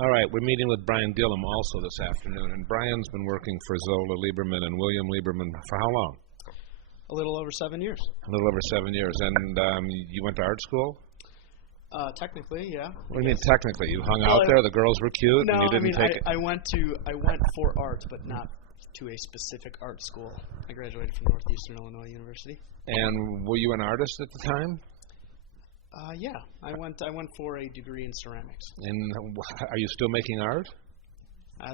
All right, we're meeting with Brian Gillham also this afternoon, and Brian's been working for Zolla, Lieberman, and William Lieberman for how long? A little over 7 years. A little over 7 years. And you went to art school? Technically, yeah. What do you mean technically? You hung out there, the girls were cute, no, and you didn't take it? I went for art, but not to a specific art school. I graduated from Northeastern Illinois University. And were you an artist at the time? Yeah, I went for a degree in ceramics. And are you still making art?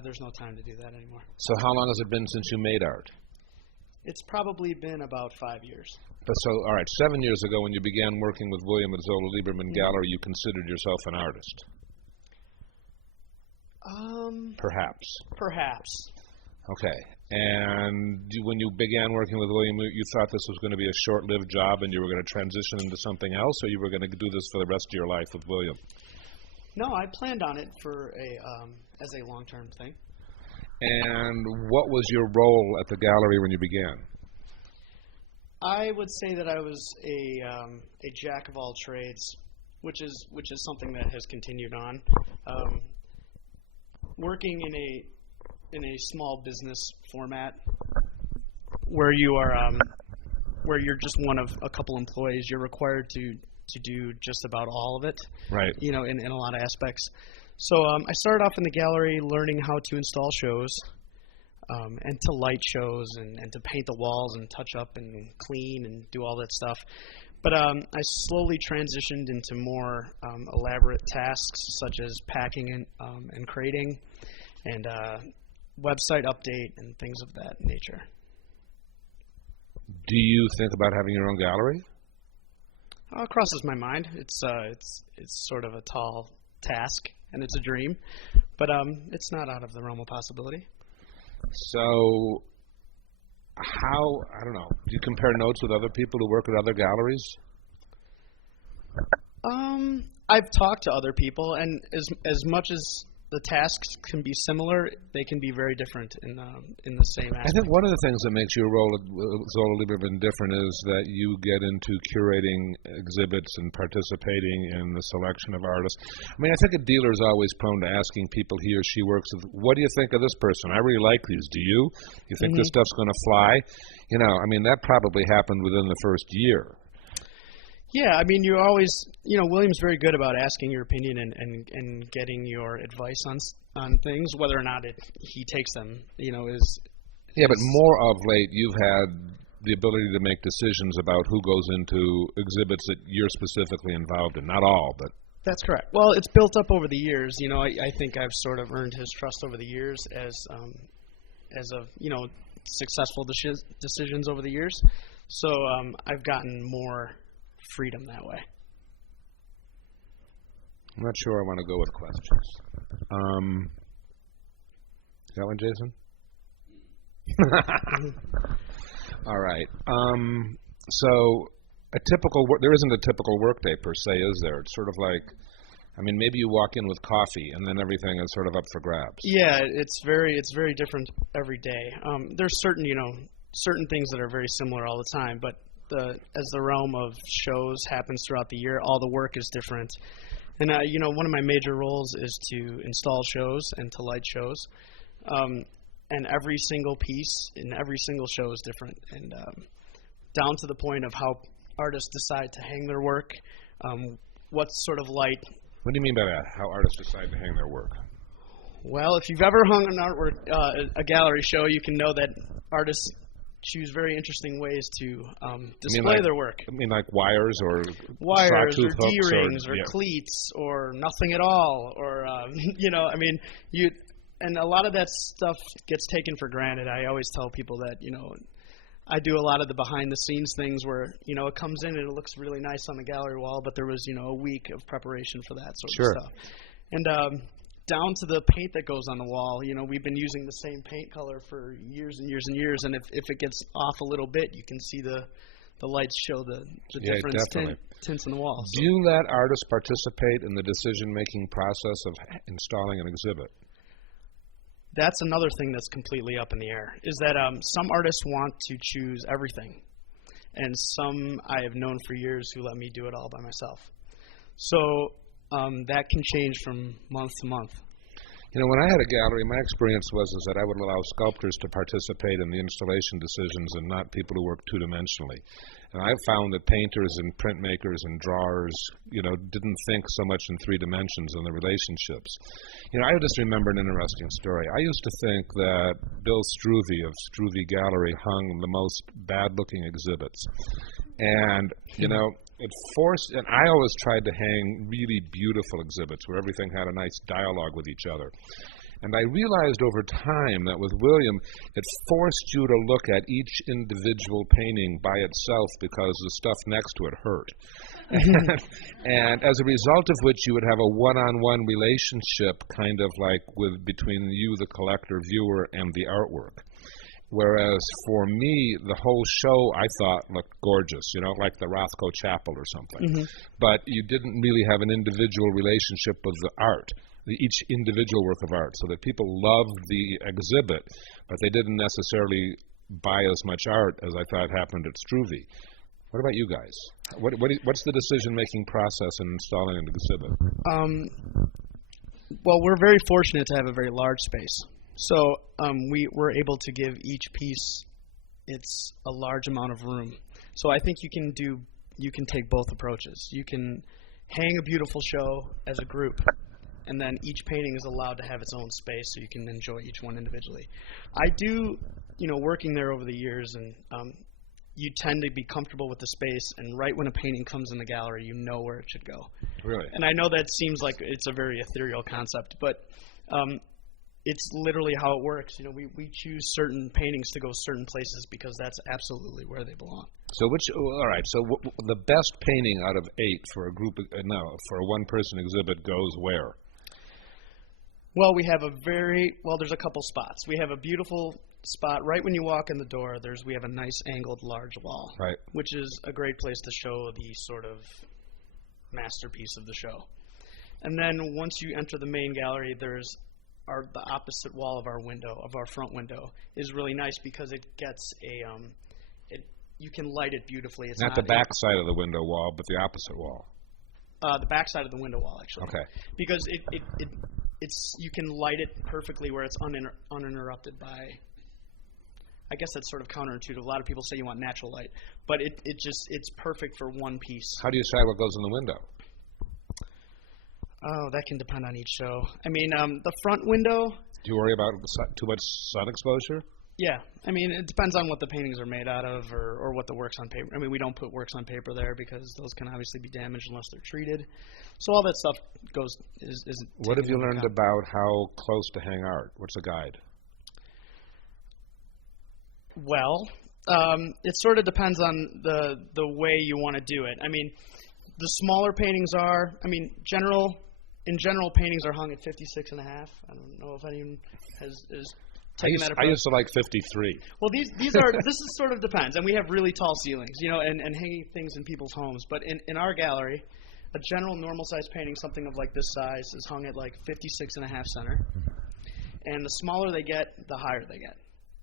There's no time to do that anymore. So how long has it been since you made art? It's probably been about 5 years. So, all right, 7 years ago when you began working with William at Zolla Lieberman Gallery, you considered yourself an artist? Perhaps. Perhaps. Okay. And when you began working with William, you thought this was going to be a short-lived job and you were going to transition into something else, or you were going to do this for the rest of your life with William? No, I planned on it for as a long-term thing. And what was your role at the gallery when you began? I would say that I was a jack of all trades, which is something that has continued on. Working in a small business format, where you are where you're just one of a couple employees, you're required to do just about all of it. Right. You know, in a lot of aspects. So I started off in the gallery learning how to install shows, and to light shows, and to paint the walls and touch up and clean and do all that stuff. But I slowly transitioned into more elaborate tasks such as packing and crating and website update and things of that nature. Do you think about having your own gallery? It crosses my mind. It's sort of a tall task, and it's a dream, but it's not out of the realm of possibility. So, I don't know, do you compare notes with other people who work at other galleries? I've talked to other people, and as much as the tasks can be similar, they can be very different in the same aspect. I think one of the things that makes your role at Zolla Lieberman different is that you get into curating exhibits and participating in the selection of artists. I mean, I think a dealer is always prone to asking people he or she works with, what do you think of this person? I really like these. Do you? You think this stuff's going to fly? You know, I mean, that probably happened within the first year. Yeah, I mean, you always, William's very good about asking your opinion and getting your advice on things, whether or not he takes them, is... Yeah, but more of late, you've had the ability to make decisions about who goes into exhibits that you're specifically involved in. Not all, but... That's correct. Well, it's built up over the years. I think I've sort of earned his trust over the years as successful decisions over the years. So I've gotten more freedom that way. I'm not sure I want to go with questions. That one, Jason? All right. So there isn't a typical workday per se, is there? It's sort of like, I mean, maybe you walk in with coffee and then everything is sort of up for grabs. Yeah, it's very different every day. There's certain things that are very similar all the time, but as the realm of shows happens throughout the year, all the work is different. And one of my major roles is to install shows and to light shows. And every single piece in every single show is different, and down to the point of how artists decide to hang their work, what sort of light. What do you mean by that? How artists decide to hang their work? Well, if you've ever hung an artwork, a gallery show, you can know that artists choose very interesting ways to display their work. I mean, like wires or D-rings or cleats or nothing at all, or and a lot of that stuff gets taken for granted. I always tell people that I do a lot of the behind-the-scenes things where it comes in and it looks really nice on the gallery wall, but there was a week of preparation for that sort of stuff. And down to the paint that goes on the wall. We've been using the same paint color for years and years and years, and if it gets off a little bit, you can see the lights show the different tints in the wall. Do you let artists participate in the decision-making process of installing an exhibit? That's another thing that's completely up in the air, is that some artists want to choose everything, and some I have known for years who let me do it all by myself. So that can change from month to month. You know, when I had a gallery, my experience was that I would allow sculptors to participate in the installation decisions and not people who work two-dimensionally. And I found that painters and printmakers and drawers, you know, didn't think so much in three dimensions in the relationships. You know, I just remember an interesting story. I used to think that Bill Struve of Struve Gallery hung the most bad-looking exhibits. And, you know, it forced, and I always tried to hang really beautiful exhibits where everything had a nice dialogue with each other. And I realized over time that with William, it forced you to look at each individual painting by itself because the stuff next to it hurt. And as a result of which you would have a one-on-one relationship kind of like between you, the collector, viewer, and the artwork. Whereas for me, the whole show, I thought, looked gorgeous, you know, like the Rothko Chapel or something. But you didn't really have an individual relationship with the art, each individual work of art, so that people loved the exhibit, but they didn't necessarily buy as much art as I thought happened at Struve. What about you guys? What's the decision-making process in installing an exhibit? Well, we're very fortunate to have a very large space. So we're able to give each piece a large amount of room. So I think you can take both approaches. You can hang a beautiful show as a group, and then each painting is allowed to have its own space so you can enjoy each one individually. I do, you know, working there over the years, and you tend to be comfortable with the space, and right when a painting comes in the gallery, you know where it should go. Really? And I know that seems like it's a very ethereal concept, but it's literally how it works. You know, we choose certain paintings to go certain places because that's absolutely where they belong. So all right, so the best painting out of 8 for a group, for a one-person exhibit goes where? Well, there's a couple spots. We have a beautiful spot right when you walk in the door. We have a nice angled large wall, right, which is a great place to show the sort of masterpiece of the show. And then once you enter the main gallery, the opposite wall of our front window is really nice because it gets you can light it beautifully. It's not the back side of the window wall, but the opposite wall. The back side of the window wall, actually. Okay. Because you can light it perfectly where it's uninterrupted by. I guess that's sort of counterintuitive. A lot of people say you want natural light, but it's perfect for one piece. How do you decide what goes in the window? Oh, that can depend on each show. I mean, the front window. Do you worry about too much sun exposure? Yeah. I mean, it depends on what the paintings are made out of or what the work's on paper. I mean, we don't put works on paper there because those can obviously be damaged unless they're treated. So all that stuff is What have you learned about how close to hang art? What's a guide? Well, it sort of depends on the way you want to do it. I mean, the smaller paintings in general, paintings are hung at 56.5. I don't know if anyone has taken that approach. I used to like 53. Well, this is sort of depends, and we have really tall ceilings, you know, and hanging things in people's homes. But in our gallery, a general normal size painting, something of like this size, is hung at like 56.5 center, and the smaller they get, the higher they get,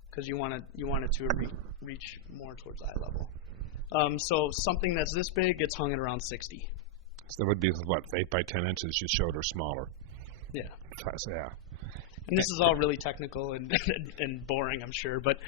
because you want it to reach more towards eye level. So something that's this big gets hung at around 60. So that would be, 8 by 10 inches you showed, or smaller. Yeah. Yeah. And this is all really technical and boring, I'm sure, but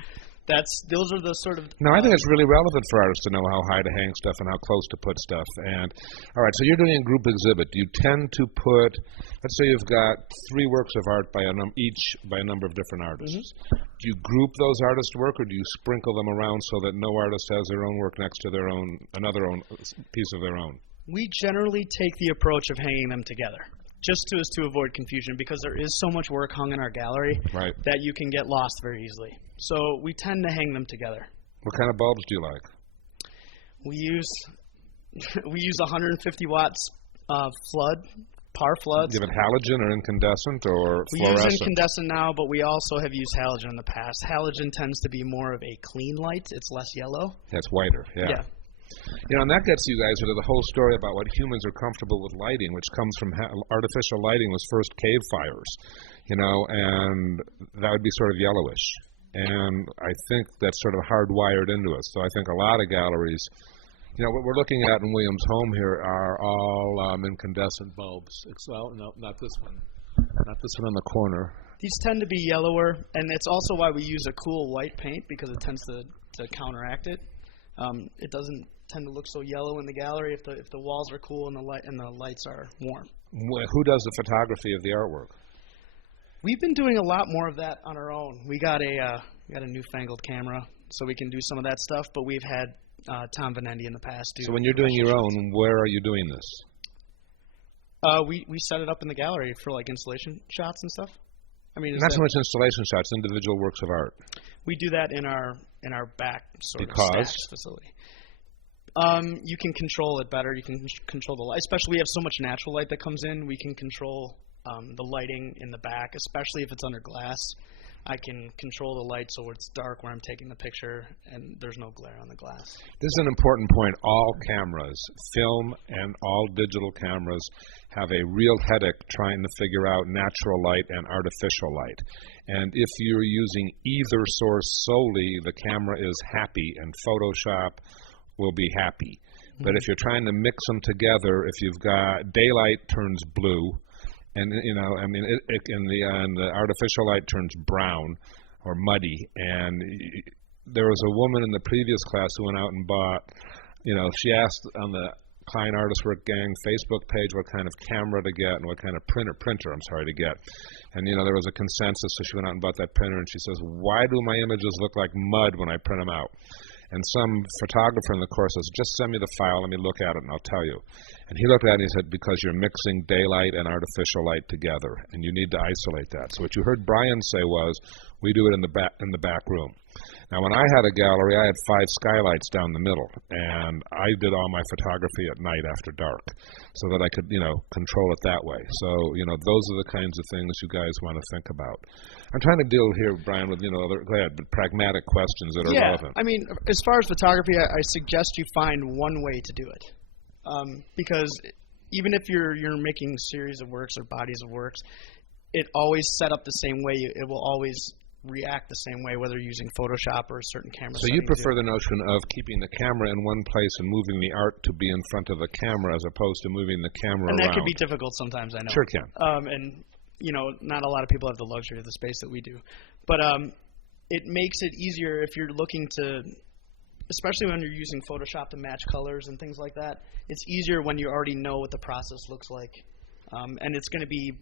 those are the sort of... No, I think it's really relevant for artists to know how high to hang stuff and how close to put stuff. And, all right, so you're doing a group exhibit. Do you tend to put, let's say you've got 3 works of art each by a number of different artists. Mm-hmm. Do you group those artists' work, or do you sprinkle them around so that no artist has their own work next to another piece of their own? We generally take the approach of hanging them together, just to avoid confusion, because there is so much work hung in our gallery that you can get lost very easily. So we tend to hang them together. What kind of bulbs do you like? We use 150 watts par floods. Do you have it halogen or incandescent or fluorescent? We use incandescent now, but we also have used halogen in the past. Halogen tends to be more of a clean light. It's less yellow. It's whiter, yeah. You know, and that gets you guys into the whole story about what humans are comfortable with lighting, which comes from artificial lighting was first cave fires, you know, and that would be sort of yellowish. And I think that's sort of hardwired into us. So I think a lot of galleries, you know, what we're looking at in William's home here are all incandescent bulbs. Well, no, not this one. Not this one on the corner. These tend to be yellower, and it's also why we use a cool white paint, because it tends to counteract it. It doesn't tend to look so yellow in the gallery if the walls are cool and the lights are warm. Who does the photography of the artwork? We've been doing a lot more of that on our own. We got a newfangled camera, so we can do some of that stuff. But we've had Tom Venendi in the past do. So when you're doing your own, where are you doing this? We set it up in the gallery for like installation shots and stuff. I mean, not so much installation shots, individual works of art. We do that in our back sort of stacks facility. You can control it better. You can control the light, especially we have so much natural light that comes in. We can control the lighting in the back, especially if it's under glass. I can control the light so it's dark where I'm taking the picture and there's no glare on the glass. This is an important point. All cameras, film and all digital cameras, have a real headache trying to figure out natural light and artificial light. And if you're using either source solely, the camera is happy and Photoshop will be happy. But if you're trying to mix them together, if you've got daylight turns blue, and the artificial light turns brown or muddy. And there was a woman in the previous class who went out and bought, she asked on the Klein Artist Work Gang Facebook page what kind of camera to get and what kind of printer to get. And there was a consensus, so she went out and bought that printer, and she says, "Why do my images look like mud when I print them out?" And some photographer in the course says, "Just send me the file, let me look at it, and I'll tell you." And he looked at it and he said, "Because you're mixing daylight and artificial light together, and you need to isolate that." So what you heard Brian say was, we do it in the back room. Now, when I had a gallery, I had 5 skylights down the middle, and I did all my photography at night after dark, so that I could, control it that way. So, those are the kinds of things you guys want to think about. I'm trying to deal here, Brian, with, but pragmatic questions that are relevant. I mean, as far as photography, I suggest you find one way to do it. Because even if you're making a series of works or bodies of works, it always set up the same way. It will always react the same way, whether you're using Photoshop or a certain camera. So you prefer the notion of keeping the camera in one place and moving the art to be in front of the camera as opposed to moving the camera around. And that can be difficult sometimes, I know. Sure can. And, not a lot of people have the luxury of the space that we do. But it makes it easier if you're looking to, especially when you're using Photoshop to match colors and things like that. It's easier when you already know what the process looks like. And it's going to be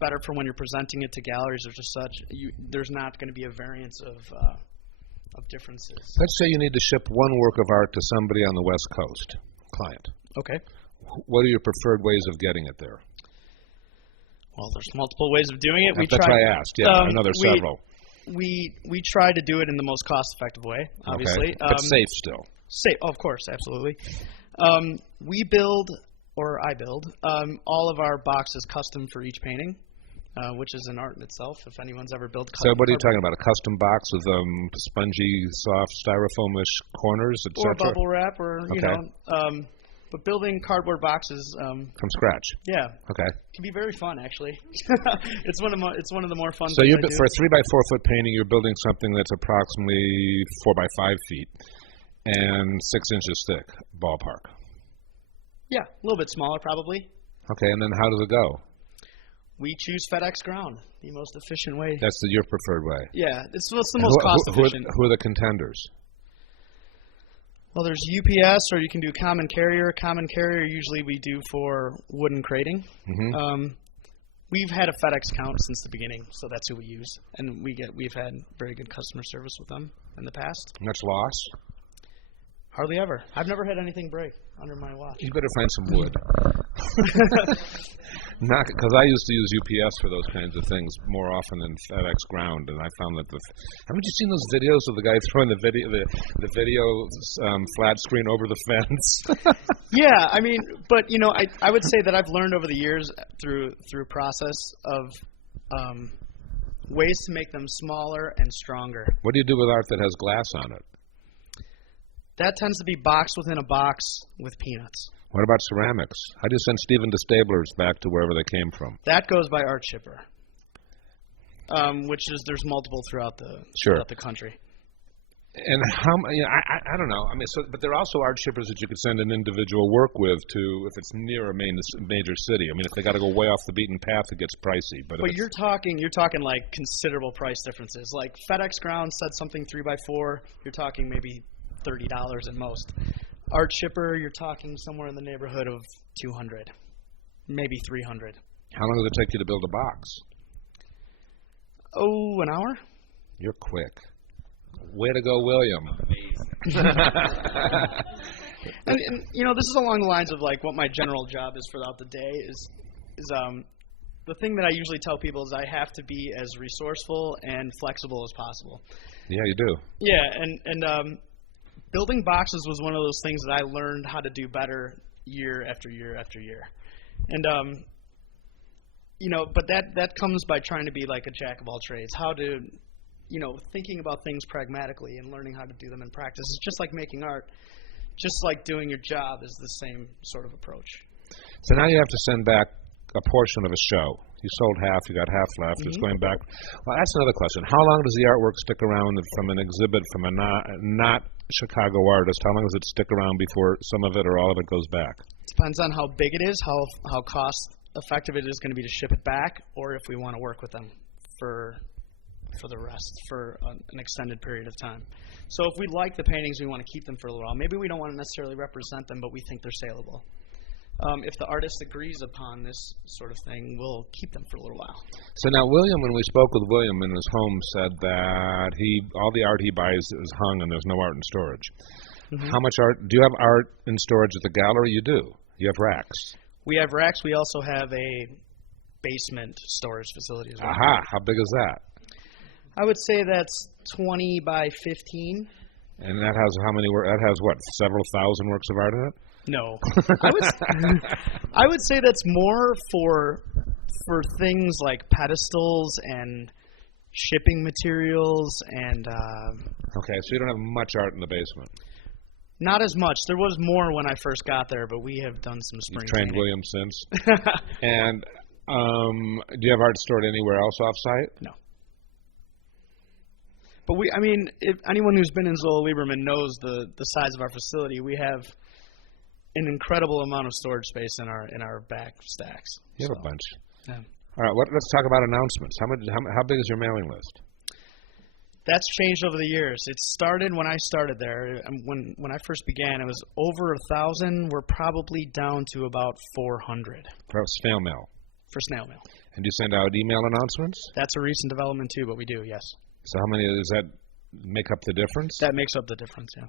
better for when you're presenting it to galleries or just such. There's not going to be a variance of differences. Let's say you need to ship one work of art to somebody on the West Coast, client. Okay. What are your preferred ways of getting it there? Well, there's multiple ways of doing it. That's why I asked. Yeah, I know there's several. We try to do it in the most cost-effective way, obviously. Okay. But safe still. Safe, of course, absolutely. We build, or I build, all of our boxes custom for each painting, which is an art in itself. If anyone's ever built custom. So what are you talking about? A custom box with spongy, soft, styrofoamish corners, etc.? Or bubble wrap, or but building cardboard boxes from scratch. Yeah. Okay. Can be very fun, actually. It's one of the more fun. So things for a 3 by 4 foot painting, you're building something that's approximately 4 by 5 feet and 6 inches thick, ballpark. Yeah, a little bit smaller, probably. Okay, and then how does it go? We choose FedEx ground, the most efficient way. That's your preferred way. Yeah, it's the most cost efficient. Who are the contenders? Well, there's UPS, or you can do common carrier. Common carrier usually we do for wooden crating. Mm-hmm. We've had a FedEx count since the beginning, so that's who we use, and we've had very good customer service with them in the past. Much loss? Hardly ever. I've never had anything break under my watch. You better find some wood. Not because I used to use UPS for those kinds of things more often than FedEx ground, and I found that haven't you seen those videos of the guy throwing the video flat screen over the fence? Yeah, I mean, but I would say that I've learned over the years through a process of ways to make them smaller and stronger. What do you do with art that has glass on it? That tends to be box within a box with peanuts. What about ceramics? How do you send Stephen to Stabler's back to wherever they came from? That goes by art shipper, which is there's multiple throughout the country. And how? I don't know. I mean, but there are also art shippers that you could send an individual work with to, if it's near a major city. I mean, if they got to go way off the beaten path, it gets pricey. But you're talking like considerable price differences. Like FedEx Ground said something 3x4. You're talking maybe $30 at most. Art shipper, you're talking somewhere in the neighborhood of $200, maybe $300. How long does it take you to build a box? Oh, an hour. You're quick. Way to go, William. and this is along the lines of like what my general job is throughout the day is the thing that I usually tell people is I have to be as resourceful and flexible as possible. Yeah, you do. Yeah, and building boxes was one of those things that I learned how to do better year after year after year. And but that comes by trying to be like a jack of all trades. How to thinking about things pragmatically and learning how to do them in practice. It's just like making art. Just like doing your job is the same sort of approach. So now you have to send back a portion of a show. You sold half, you got half left. Mm-hmm. It's going back. Well, that's another question. How long does the artwork stick around from an exhibit from a not Chicago artist? How long does it stick around before some of it or all of it goes back? Depends on how big it is, how cost effective it is going to be to ship it back, or if we want to work with them for the rest for an extended period of time. So if we like the paintings, we want to keep them for a little while. Maybe we don't want to necessarily represent them, but we think they're saleable. If the artist agrees upon this sort of thing, we'll keep them for a little while. So now William, when we spoke with William in his home, said that all the art he buys is hung and there's no art in storage. Mm-hmm. How much art? Do you have art in storage at the gallery? You do. You have racks. We have racks. We also have a basement storage facility as well. Aha! How big is that? I would say that's 20 by 15. And that has how many? That has what? Several thousand works of art in it? No, I would say that's more for things like pedestals and shipping materials and. Okay, so you don't have much art in the basement. Not as much. There was more when I first got there, but we have done some spring. You've trained painting. William since. And do you have art stored anywhere else off-site? No. But if anyone who's been in Zolla Lieberman knows the size of our facility, we have an incredible amount of storage space in our back stacks. You have a bunch. Yeah. All right, let's talk about announcements. How big is your mailing list? That's changed over the years. It started when I started there. When I first began, it was over 1,000. We're probably down to about 400. For snail mail? For snail mail. And do you send out email announcements? That's a recent development too, but we do, yes. So how many does that make up the difference? That makes up the difference, yeah.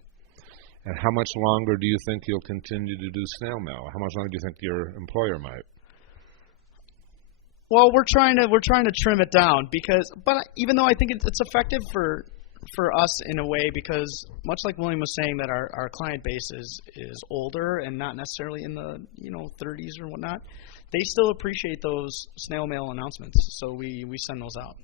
And how much longer do you think you'll continue to do snail mail? How much longer do you think your employer might? Well, we're trying to trim it down but even though I think it's effective for us in a way, because much like William was saying that our client base is older and not necessarily in the 30s or whatnot, they still appreciate those snail mail announcements, so we send those out.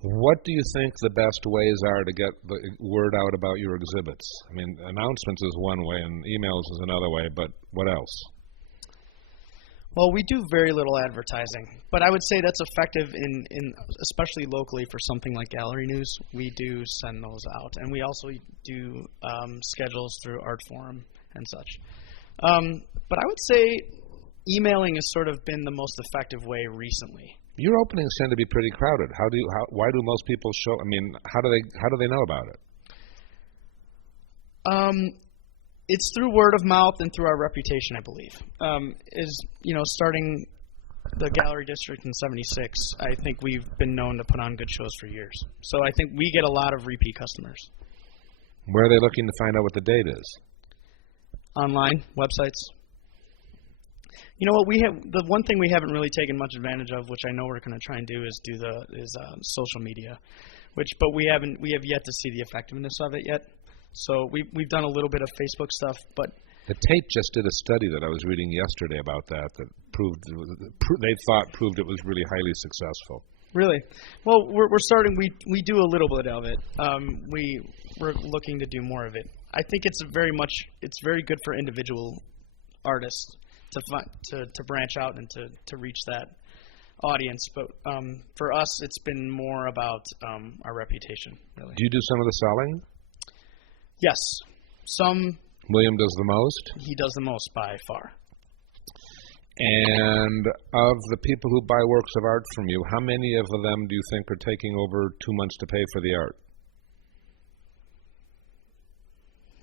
What do you think the best ways are to get the word out about your exhibits? I mean, announcements is one way and emails is another way, but what else? Well, we do very little advertising, but I would say that's effective in especially locally for something like gallery news. We do send those out, and we also do schedules through Art Forum and such. But I would say emailing has sort of been the most effective way recently. Your openings tend to be pretty crowded. Why do most people show? I mean, how do they know about it? It's through word of mouth and through our reputation, I believe. Starting the gallery district in '76, I think we've been known to put on good shows for years. So I think we get a lot of repeat customers. Where are they looking to find out what the date is? Online, websites. You know what? The one thing we haven't really taken much advantage of, which I know we're going to try and do, is social media, but we have yet to see the effectiveness of it yet. So we've done a little bit of Facebook stuff, but the Tate just did a study that I was reading yesterday about that proved it was really highly successful. Really? Well, we're starting. We do a little bit of it. We're looking to do more of it. I think it's very good for individual artists to branch out and to reach that audience. But for us, it's been more about our reputation, really. Do you do some of the selling? Yes. Some. William does the most? He does the most by far. And of the people who buy works of art from you, how many of them do you think are taking over 2 months to pay for the art?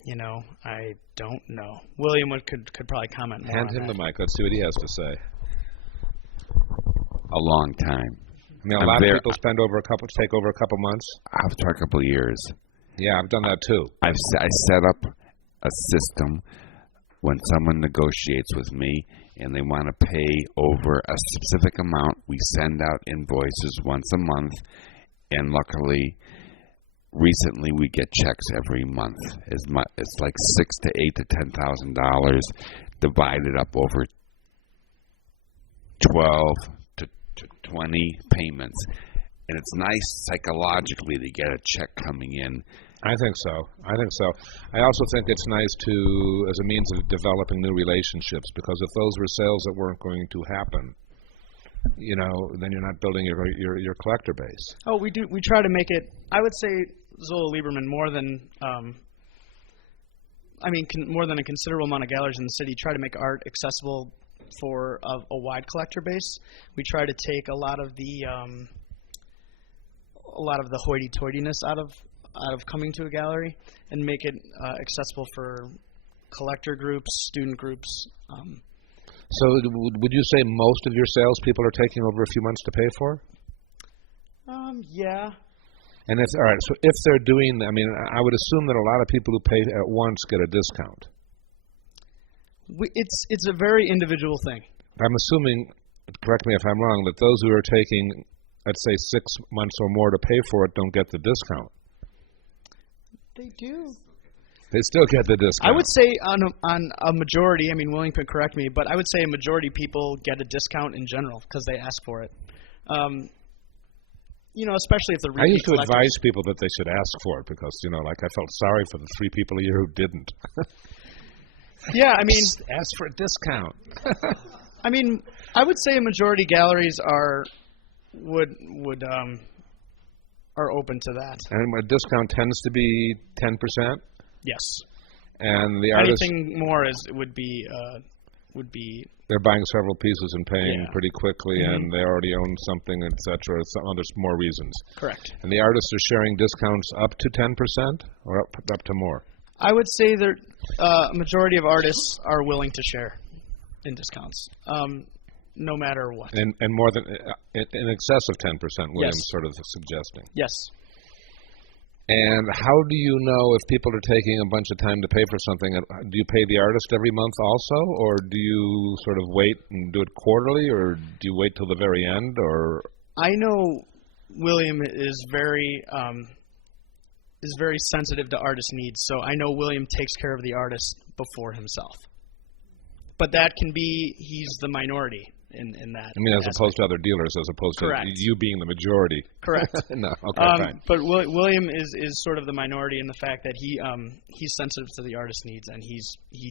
You know, I don't know. William could probably comment more. Hand him the mic. Let's see what he has to say. A long time. I mean, a lot of people take over a couple months. After a couple of years. Yeah, I've done that too. I set up a system when someone negotiates with me and they want to pay over a specific amount. We send out invoices once a month, and luckily, recently we get checks every month. It's like $6,000 to $10,000 divided up over 12 to 20 payments. And it's nice psychologically to get a check coming in. I think so. I also think it's nice as a means of developing new relationships, because if those were sales that weren't going to happen, you know, then you're not building your collector base. Oh, we do. We try to make it. I would say Zolla Lieberman more than more than a considerable amount of galleries in the city try to make art accessible for a wide collector base. We try to take a lot of the hoity-toityness out of coming to a gallery and make it accessible for collector groups, student groups. So would you say most of your salespeople are taking over a few months to pay for? Yeah. And all right. So if they're doing, I mean, I would assume that a lot of people who pay at once get a discount. It's a very individual thing. I'm assuming, correct me if I'm wrong, that those who are taking, let's say, 6 months or more to pay for it don't get the discount. They do. They still get the discount. I would say on a majority, I mean, William could correct me, but I would say a majority of people get a discount in general because they ask for it. You know, especially if the repeat I used to collectors. advise people that they should ask for it because, you know, like I felt sorry for the 3 people a year who didn't. Yeah, I mean, ask for a discount. I mean, I would say a majority galleries are open to that. And a discount tends to be 10%. Yes. And the artist, anything more would be. They're buying several pieces and paying pretty quickly, Mm-hmm. and they already own something, etc. There's more reasons. Correct. And the artists are sharing discounts up to 10% or up to more. I would say that a majority of artists are willing to share in discounts, no matter what. And more than in excess of 10%. William's Yes. sort of suggesting. Yes. And how do you know if people are taking a bunch of time to pay for something? Do you pay the artist every month also, or do you sort of wait and do it quarterly, or do you wait till the very end? Or I know William is very sensitive to artist needs, so I know William takes care of the artist before himself. But that can be he's the minority in that. I mean, as aspect. opposed to other dealers, as opposed Correct. to you being the majority. Correct. No, okay, fine. But William is sort of the minority in the fact that he's sensitive to the artist needs, and he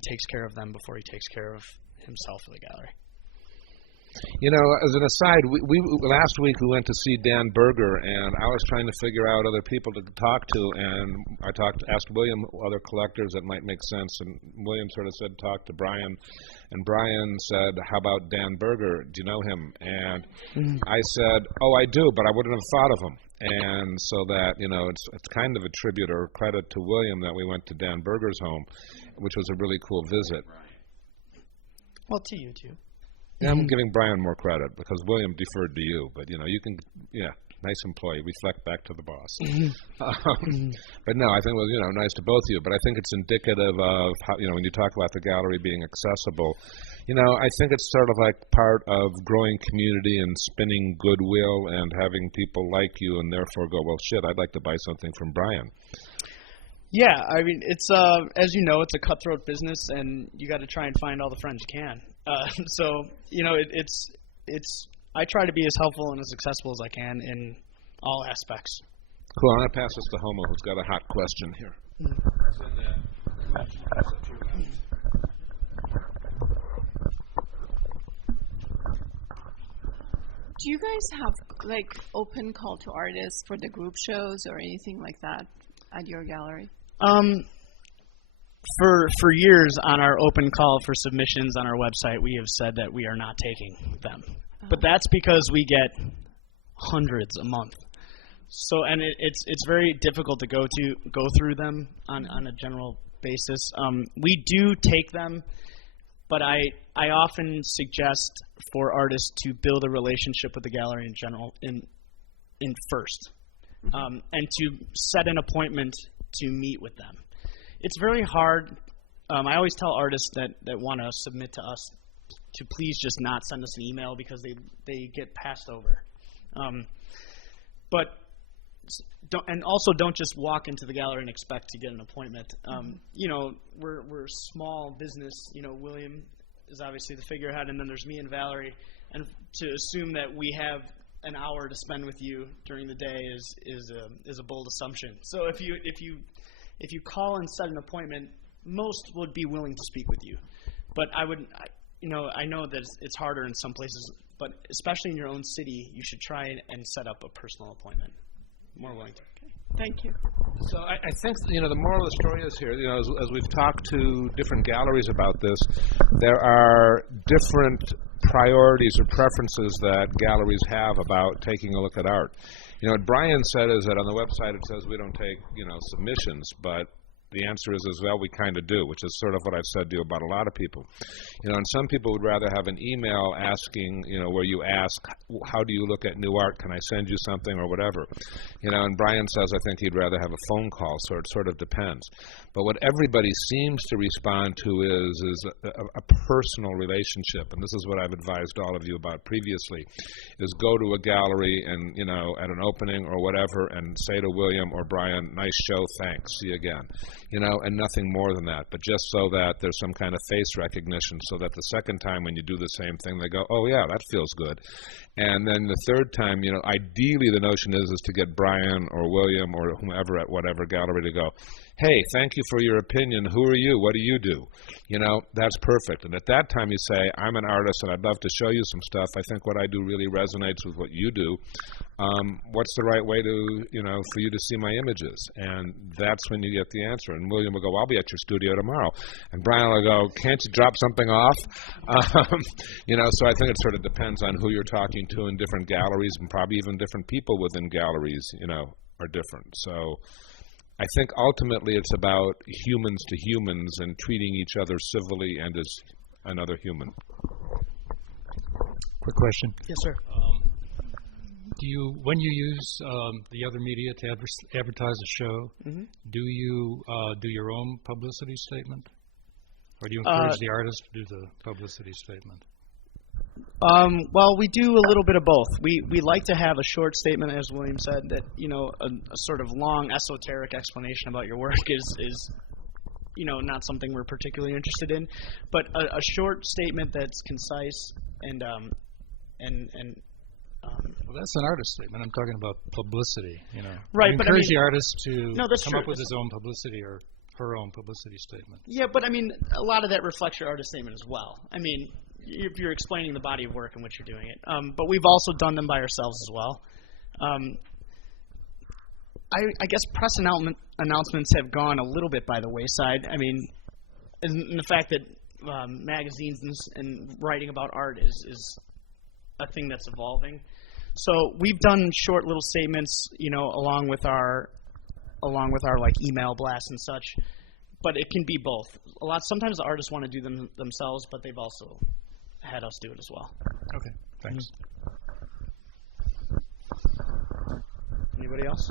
takes care of them before he takes care of himself or the gallery. You know, as an aside, we last week we went to see Dan Berger, and I was trying to figure out other people to talk to, and I asked William other collectors that might make sense, and William sort of said talk to Brian, and Brian said, how about Dan Berger? Do you know him? And I said, oh, I do, but I wouldn't have thought of him. And so that, you know, it's kind of a tribute or credit to William that we went to Dan Berger's home, which was a really cool visit. Well, to you too. Yeah, I'm giving Brian more credit because William deferred to you, but you know, you can, nice employee. Reflect back to the boss. But no, I think it was, nice to both of you. But I think it's indicative of how, when you talk about the gallery being accessible, I think it's sort of like part of growing community and spinning goodwill and having people like you and therefore go, well, shit, I'd like to buy something from Brian. Yeah, I mean, it's as you know, it's a cutthroat business, and you got to try and find all the friends you can. So it's I try to be as helpful and as accessible as I can in all aspects. Cool. I'm going to pass this to Homo, who's got a hot question here. Do you guys have like open call to artists for the group shows or anything like that at your gallery? For years on our open call for submissions on our website, we have said that we are not taking them. But that's because we get hundreds a month. So, and it's very difficult to go through them on a general basis. We do take them, but I often suggest for artists to build a relationship with the gallery in general in first, and to set an appointment to meet with them. It's very hard. I always tell artists that want to submit to us to please just not send us an email because they get passed over. But don't just walk into the gallery and expect to get an appointment. We're a small business. William is obviously the figurehead, and then there's me and Valerie. And to assume that we have an hour to spend with you during the day is a bold assumption. So if you call and set an appointment, most would be willing to speak with you. But I know that it's harder in some places, but especially in your own city, you should try and set up a personal appointment. More willing to. Okay. Thank you. So I think the moral of the story is here. As we've talked to different galleries about this, there are different priorities or preferences that galleries have about taking a look at art. What Brian said is that on the website it says we don't take submissions, but the answer is well, we kind of do, which is sort of what I've said to you about a lot of people. And some people would rather have an email asking, where you ask, how do you look at new art? Can I send you something or whatever? And Brian says I think he'd rather have a phone call, so it sort of depends. But what everybody seems to respond to is a personal relationship, and this is what I've advised all of you about previously, is go to a gallery and, at an opening or whatever, and say to William or Brian, nice show, thanks, see you again. And nothing more than that, but just so that there's some kind of face recognition, so that the second time when you do the same thing, they go, oh yeah, that feels good. And then the third time, ideally the notion is to get Brian or William or whomever at whatever gallery to go, hey, thank you for your opinion. Who are you? What do you do? That's perfect. And at that time you say, I'm an artist and I'd love to show you some stuff. I think what I do really resonates with what you do. What's the right way to, for you to see my images? And that's when you get the answer. And William will go, I'll be at your studio tomorrow. And Brian will go, can't you drop something off? So I think it sort of depends on who you're talking to in different galleries, and probably even different people within galleries, are different. So I think ultimately it's about humans to humans and treating each other civilly and as another human. Quick question. Yes, sir. When you use the other media to advertise a show, do you do your own publicity statement, or do you encourage the artist to do the publicity statement? Well, we do a little bit of both. We like to have a short statement, as William said, that a sort of long esoteric explanation about your work is not something we're particularly interested in, but a short statement that's concise and well, that's an artist statement. I'm talking about publicity. Right, but encourage the artist to come true. up with his own publicity or her own publicity statement. Yeah, but a lot of that reflects your artist statement as well. If you're explaining the body of work in which you're doing it. But we've also done them by ourselves as well. I guess press announcements have gone a little bit by the wayside. And the fact that magazines and writing about art is a thing that's evolving. So we've done short little statements, along with our like email blasts and such. But it can be both. Sometimes the artists want to do them themselves, but they've also had us do it as well. Okay, thanks. Anybody else?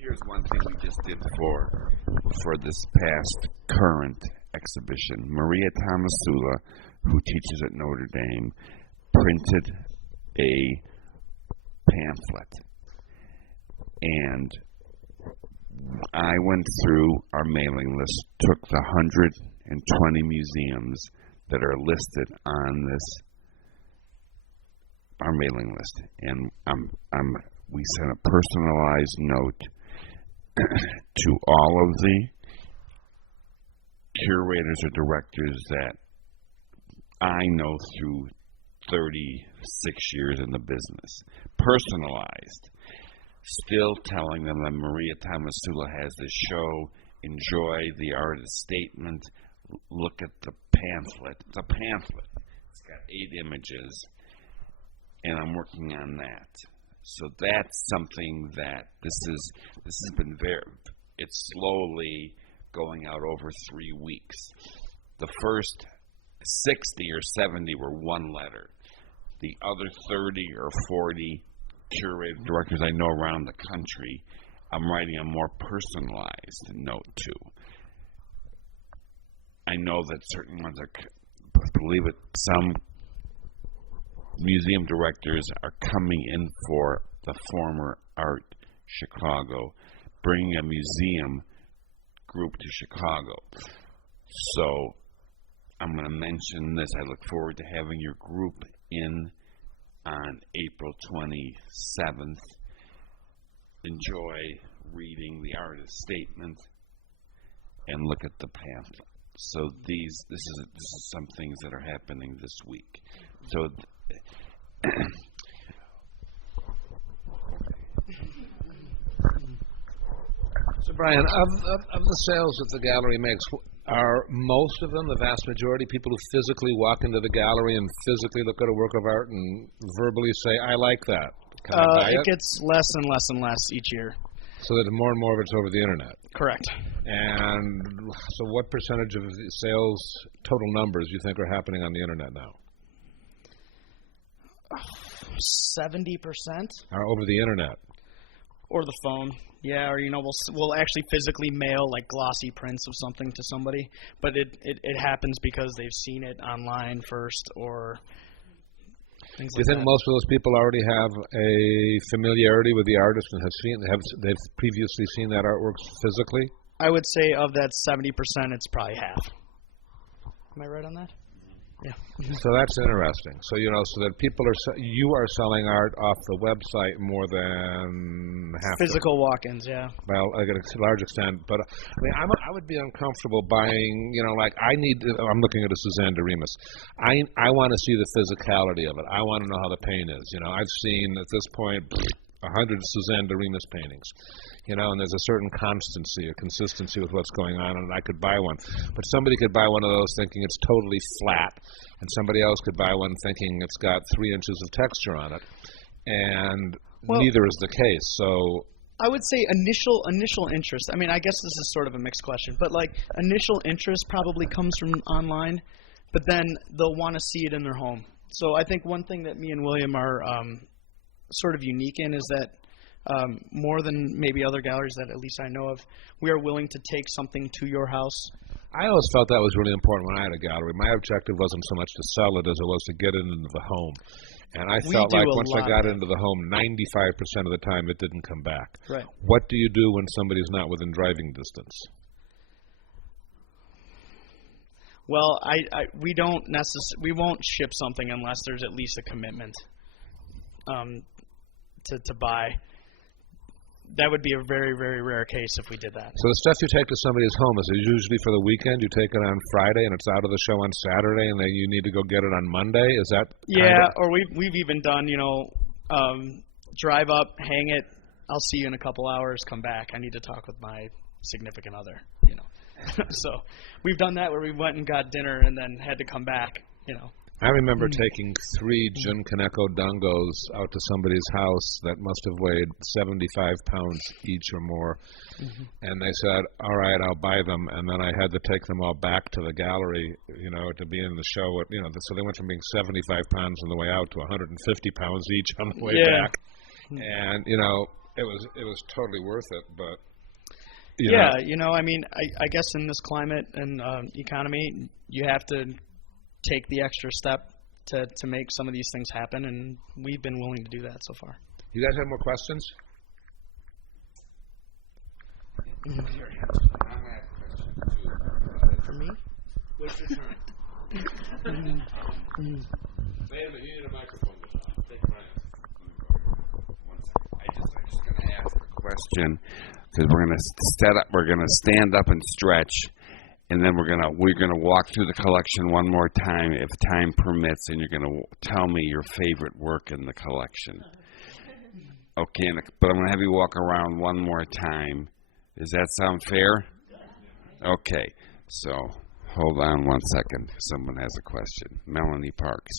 Here's one thing we just did for this past current exhibition. Maria Tomasula, who teaches at Notre Dame, printed a pamphlet. And I went through our mailing list, took the 120 museums that are listed on our mailing list, and we sent a personalized note to all of the curators or directors that I know through 36 years in the business, personalized, still telling them that Maria Tomasula has this show enjoy the artist statement, look at the pamphlet. It's a pamphlet. It's got 8 images, and I'm working on that. So that's something that this has been it's slowly going out over 3 weeks. The first 60 or 70 were one letter. The other 30 or 40 curator directors I know around the country, I'm writing a more personalized note to. I know that certain ones believe it, some museum directors are coming in for the former Art Chicago, bringing a museum group to Chicago. So I'm going to mention this. I look forward to having your group in on April 27th. Enjoy reading the artist statement and look at the pamphlet. So this is some things that are happening this week. So So Brian, of the sales that the gallery makes, are most of them, the vast majority, people who physically walk into the gallery and physically look at a work of art and verbally say, I like that? Can I buy it? It gets less and less and less each year. So that more and more of it's over the internet. Correct. And so what percentage of the sales, total numbers, you think are happening on the internet now? 70%. Are over the internet. Or the phone. Yeah, or we'll actually physically mail like glossy prints of something to somebody, but it happens because they've seen it online first or things like that. Do you think most of those people already have a familiarity with the artist and they've previously seen that artwork physically? I would say of that 70%, it's probably half. Am I right on that? Yeah. So that's interesting. So so that you are selling art off the website more than half. Physical walk-ins, yeah. Well, to a large extent, but I mean, I would be uncomfortable buying. I'm looking at a Suzanne de Remus. I want to see the physicality of it. I want to know how the paint is. I've seen at this point 100 Suzanne de Remus paintings. And there's a certain constancy, a consistency with what's going on, and I could buy one. But somebody could buy one of those thinking it's totally flat, and somebody else could buy one thinking it's got 3 inches of texture on it. And neither is the case. So I would say initial interest. I mean, I guess this is sort of a mixed question, but like initial interest probably comes from online, but then they'll want to see it in their home. So I think one thing that me and William are sort of unique in is that more than maybe other galleries that at least I know of, we are willing to take something to your house. I always felt that was really important when I had a gallery. My objective wasn't so much to sell it as it was to get it into the home. And I felt like once I got into the home, 95% of the time it didn't come back. Right. What do you do when somebody's not within driving distance? Well, we won't ship something unless there's at least a commitment to buy. That would be a very, very rare case if we did that. So the stuff you take to somebody's home, is it usually for the weekend? You take it on Friday and it's out of the show on Saturday, and then you need to go get it on Monday? Is that or we've even done, drive up, hang it, I'll see you in a couple hours, come back. I need to talk with my significant other, So we've done that where we went and got dinner and then had to come back, I remember taking 3 Jun Kaneko dongos out to somebody's house that must have weighed 75 pounds each or more. Mm-hmm. And they said, all right, I'll buy them. And then I had to take them all back to the gallery, to be in the show. So they went from being 75 pounds on the way out to 150 pounds each on the way back. And, it was totally worth it. But, I guess in this climate and economy, you have to take the extra step to make some of these things happen, and we've been willing to do that so far. You guys have more questions? For me? Wait your turn. Wait a minute, you need a microphone. Take Brian. 1 second. I'm just going to ask a question because we're going to stand up and stretch. And then we're gonna walk through the collection one more time, if time permits, and you're gonna tell me your favorite work in the collection. Okay, but I'm gonna have you walk around one more time. Does that sound fair? Okay, so hold on one second. Someone has a question. Melanie Parks.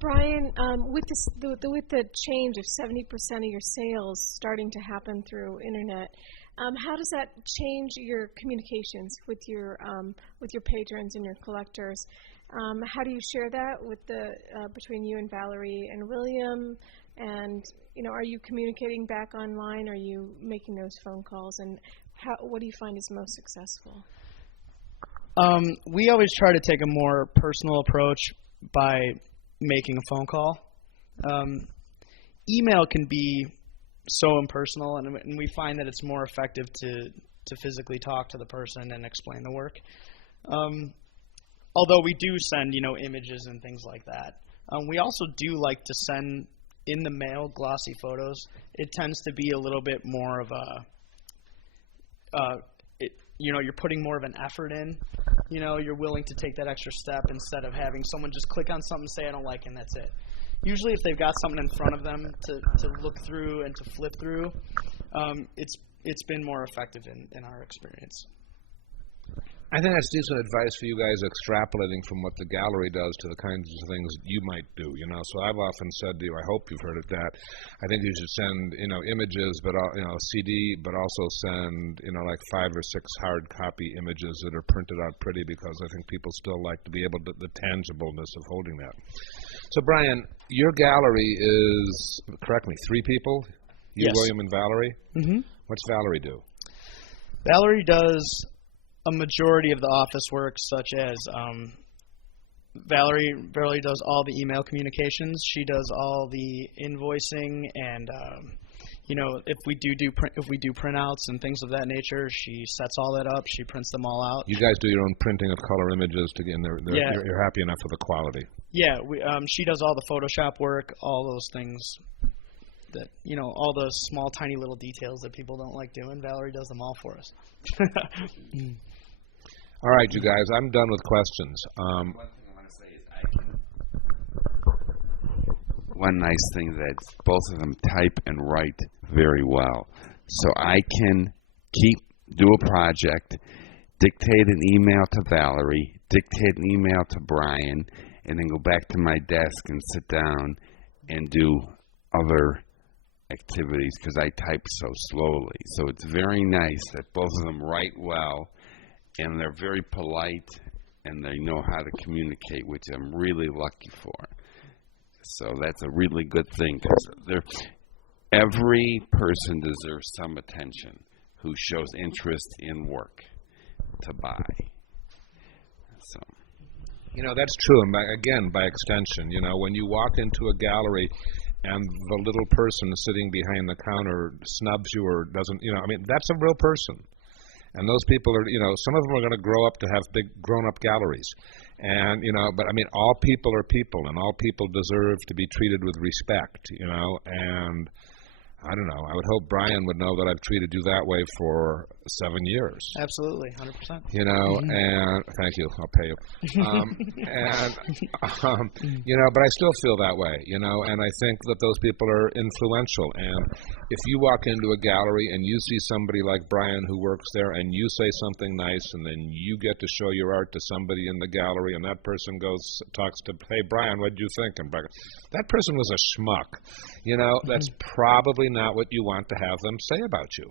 Brian, with the change of 70% of your sales starting to happen through internet, how does that change your communications with your patrons and your collectors? How do you share that with between you and Valerie and William? And are you communicating back online? Are you making those phone calls? And what do you find is most successful? We always try to take a more personal approach by making a phone call. Email can be so impersonal, and we find that it's more effective to physically talk to the person and explain the work. Although we do send, images and things like that. We also do like to send in the mail glossy photos. It tends to be a little bit more of you're putting more of an effort in. You're willing to take that extra step instead of having someone just click on something, say I don't like it, and that's it. Usually if they've got something in front of them to look through and to flip through, it's been more effective in our experience. I think that's decent advice for you guys extrapolating from what the gallery does to the kinds of things you might do, So I've often said to you, I hope you've heard of that, I think you should send, images, but, CD, but also send, like 5 or 6 hard copy images that are printed out pretty, because I think people still like to be able to, the tangibleness of holding that. So Brian, your gallery is, correct me, 3 people? You, yes. William, and Valerie? Mm-hmm. What's Valerie do? Valerie does a majority of the office work, such as Valerie does all the email communications. She does all the invoicing, and if we do printouts and things of that nature, she sets all that up. She prints them all out. You guys do your own printing of color images to get in there. Yeah. You're happy enough with the quality. Yeah, she does all the Photoshop work, all those things. That all the small, tiny little details that people don't like doing. Valerie does them all for us. All right, you guys, I'm done with questions. One thing I want to say is one nice thing that both of them type and write very well. So I can do a project, dictate an email to Valerie, dictate an email to Brian, and then go back to my desk and sit down and do other activities because I type so slowly. So it's very nice that both of them write well, and they're very polite, and they know how to communicate, which I'm really lucky for. So that's a really good thing, because every person deserves some attention who shows interest in work to buy. So, that's true, and by extension, when you walk into a gallery and the little person sitting behind the counter snubs you or doesn't, that's a real person. And those people are, some of them are going to grow up to have big grown-up galleries. And, but all people are people, and all people deserve to be treated with respect, and I don't know. I would hope Brian would know that I've treated you that way for 7 years. Absolutely, 100%. And thank you. I'll pay you. But I still feel that way, and I think that those people are influential. And if you walk into a gallery and you see somebody like Brian who works there, and you say something nice, and then you get to show your art to somebody in the gallery, and that person talks to, hey, Brian, what did you think? And that person was a schmuck. That's probably not what you want to have them say about you.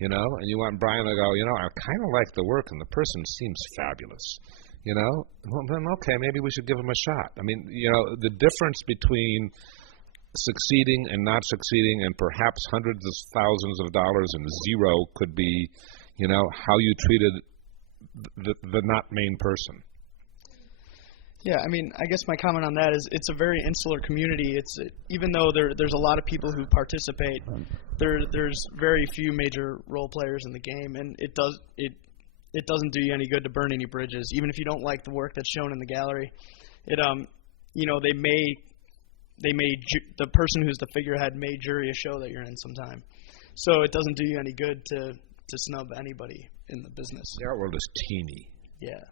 And you want Brian to go, I kind of like the work, and the person seems fabulous. Well, then, okay, maybe we should give him a shot. The difference between succeeding and not succeeding, and perhaps hundreds of thousands of dollars and zero, could be, how you treated the not main person. Yeah, I guess my comment on that is it's a very insular community. Even though there's a lot of people who participate, there's very few major role players in the game, and it doesn't do you any good to burn any bridges. Even if you don't like the work that's shown in the gallery, the person who's the figurehead may jury a show that you're in sometime. So it doesn't do you any good to snub anybody in the business. The art world is teeny. Yeah.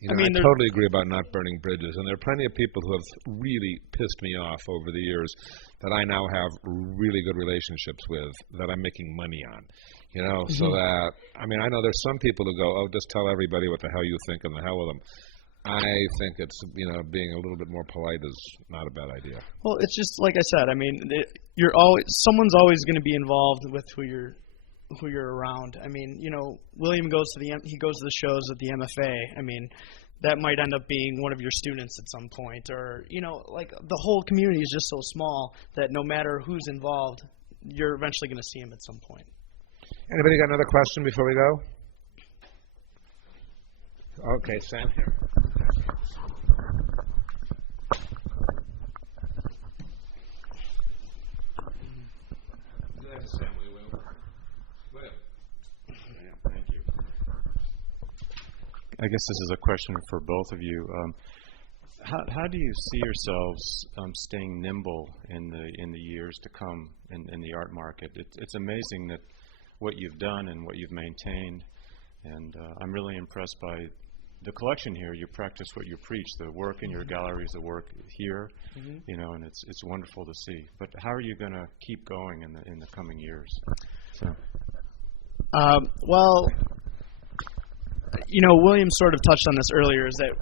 You know, I totally agree about not burning bridges, and there are plenty of people who have really pissed me off over the years that I now have really good relationships with, that I'm making money on. You know, so that, I mean, I know there's some people who go, oh, just tell everybody what the hell you think and the hell with them. I think it's, you know, being a little bit more polite is not a bad idea. Well, it's just like I said. I mean, someone's always going to be involved with who you're around. I mean, you know, William goes to the shows at the MFA. I mean, that might end up being one of your students at some point, or, you know, like the whole community is just so small that no matter who's involved, you're eventually going to see him at some point. Anybody got another question before we go? Okay, Sam here. Thank you. I guess this is a question for both of you. How do you see yourselves staying nimble in the years to come in the art market? It's amazing that what you've done and what you've maintained, and I'm really impressed by the collection here. You practice what you preach, the work in your galleries, the work here, you know, and it's wonderful to see. But how are you going to keep going in the coming years? So. Well, you know, William sort of touched on this earlier, is that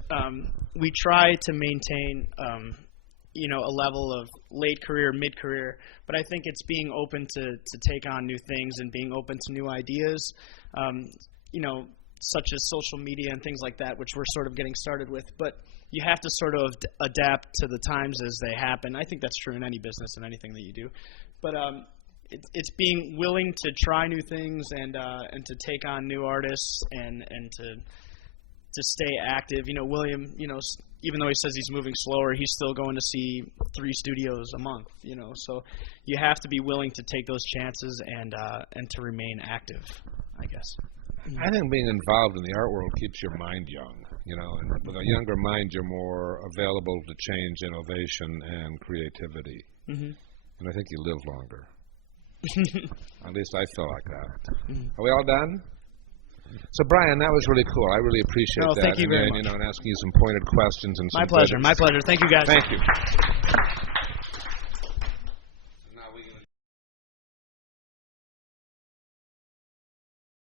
we try to maintain, you know, a level of late career, mid-career, but I think it's being open to take on new things and being open to new ideas, you know, such as social media and things like that, which we're sort of getting started with. But you have to sort of adapt to the times as they happen. I think that's true in any business and anything that you do. But it's being willing to try new things and to take on new artists and to stay active. You know, William, you know, even though he says he's moving slower, he's still going to see 3 studios a month. You know, so you have to be willing to take those chances and to remain active, I guess. I think being involved in the art world keeps your mind young, you know, and with a younger mind, you're more available to change, innovation, and creativity. And I think you live longer. At least I feel like that. Are we all done? So, Brian, that was really cool. I really appreciate that. Thank you very much. You know, and asking you some pointed questions and some My pleasure. My pleasure. Thank you, guys. Thank you.